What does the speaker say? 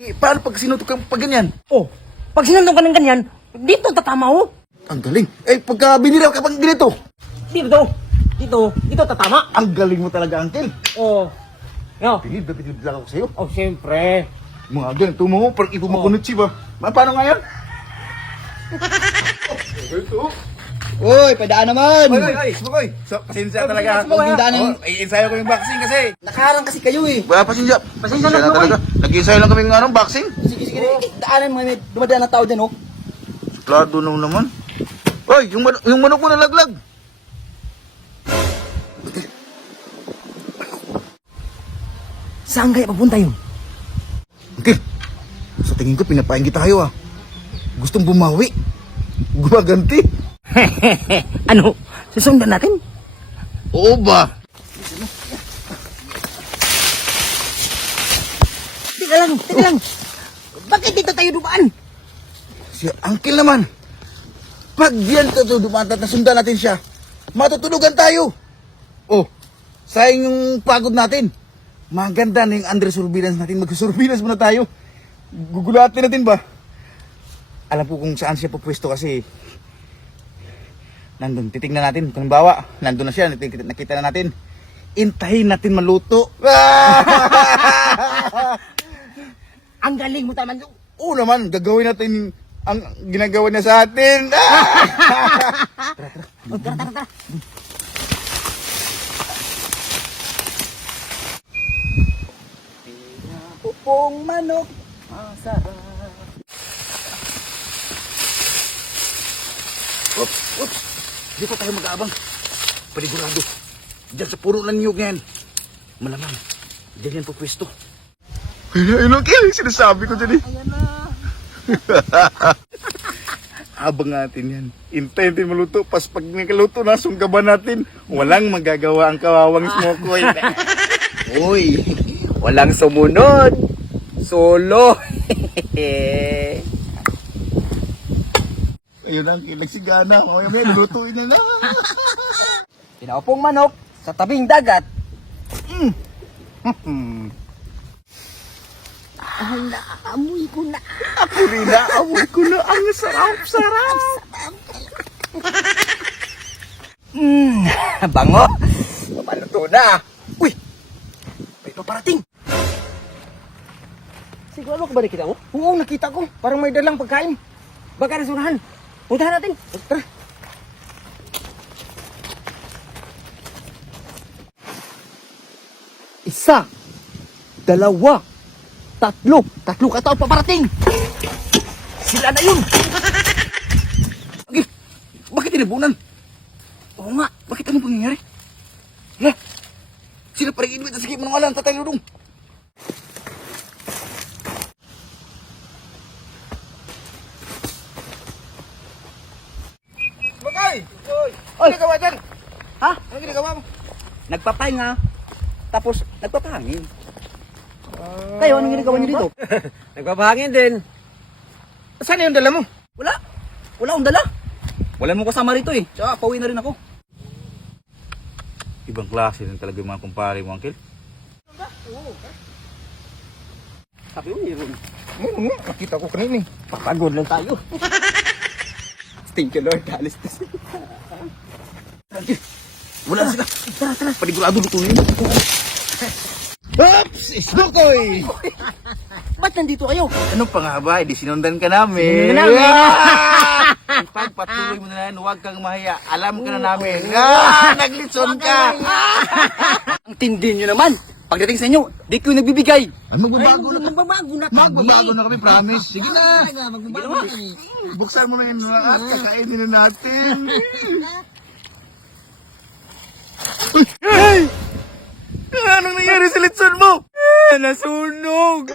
Paano pag sinutok kang pag ganyan? Oh, pag sinandong ka ng ganyan, dito tatama oh. Ang galing. Pagka binira ka pang ganito. Dito tatama. Ang galing mo talaga, Uncle. Oh. Yo. Pinid lang ako sa'yo. Oh, siyempre. Mga ganito mo, parang ipo mo kunutsi ba? Paano nga yan? Ito. Uy, padaan naman! Oy, Sumakoy. Pasensya talaga. I-ensayo ko yung boxing kasi. Nakaharang kasi kayo eh. Pasensya na talaga. Nag-ensayo lang kami ng boxing. Sige, daanan mga may dumadaan na tao dyan oh. Suplado naman. Oy, yung manok mo nalaglag. Saan kaya papunta yun? Okay. Sa tingin ko, pinapaingit tayo ah. Gustong bumawi. Gumaganti. Ano? Susundan natin? Oo ba? Teka lang. Bakit dito tayo dumaan? Si Uncle naman. Pag yan dumaan at nasundan natin siya, matutulugan tayo. Oh, sayang yung pagod natin. Maganda na yung under surveillance natin. Mag-surveillance muna tayo. Gugulatin natin ba? Alam ko kung saan siya pupwesto kasi nandun, titingnan natin. Kung bawa, nandun na siya, nakita na natin. Intahin natin maluto. Ang galing mo taman. Oo naman, gagawin natin ang ginagawa niya sa atin. Tara. Pupong manok, masarap. Oops. Dito tayo mag-aabang. Panigurado. Diyan sa puro ng niyog yan. Malamang. Diyan yan po pwesto. Ayun, sinasabi ko dyan eh. Ayan na. Abang natin yan. Intayin maluto. Pas pag nakaluto na, sunggaban natin. Walang magagawa ang kawawang smokoy. Uy, walang sumunod. Solo. Ayun ang kilagsigana. Mamaya may lutuin na lang. Pinaupong manok sa tabing dagat. Amoy ko na. Ako rin na. Amoy ko na. Ang sarap. Bango. Papaluto na. Uy, may paparating. Siguro ko ba nakita mo? Oo, nakita ko. Parang may dalang pagkain. Baka nasurahan. Puntahan natin. Tara. Isa. Dalawa. Tatlo. Tatlo katao paparating. Sila na yun. Okay. Bakit tinabunan? Oo nga. Bakit ano pangyayari? Hala. Sila parang inuwi at sakit mo ng alam. Tatay Ludong. Bagay! Oy! Ano ginagawa dyan? Ha? Ano ginagawa mo? Nagpapahinga. Tapos nagpapahangin. Kayo, anong ginagawa niyo dito? Nagpapahangin din. Saan yung dala mo? Wala. Wala akong dala. Wala mo kasama rito eh. Tsaka pauwi na rin ako. Ibang klase rin talaga yung mga kumpare mo, Uncle. Sabi mo, meron. Oo, nakita ko kanina eh. Papagod lang tayo. Thank you Lord, alis na sila. Wala na sila. Tara. Panigurado lutuin mo. Oops! Isnokoy! Ba't nandito kayo? Ano pa nga ba? Di sinundan ka namin. Sinundan namin. Pagpatuloy mo na yan, huwag kang mahiya. Alam ka na namin. Naglitson ka. Ang tindi nyo naman. Pagdating sa inyo, di ko nagbibigay. Magbabago na. Magbabago na Magbabago na kami, promise. Sige na. Magbabago na. Buksan mo na yun at kakainin na natin. Hey! Anong nangyari sa litson mo? Nasunog!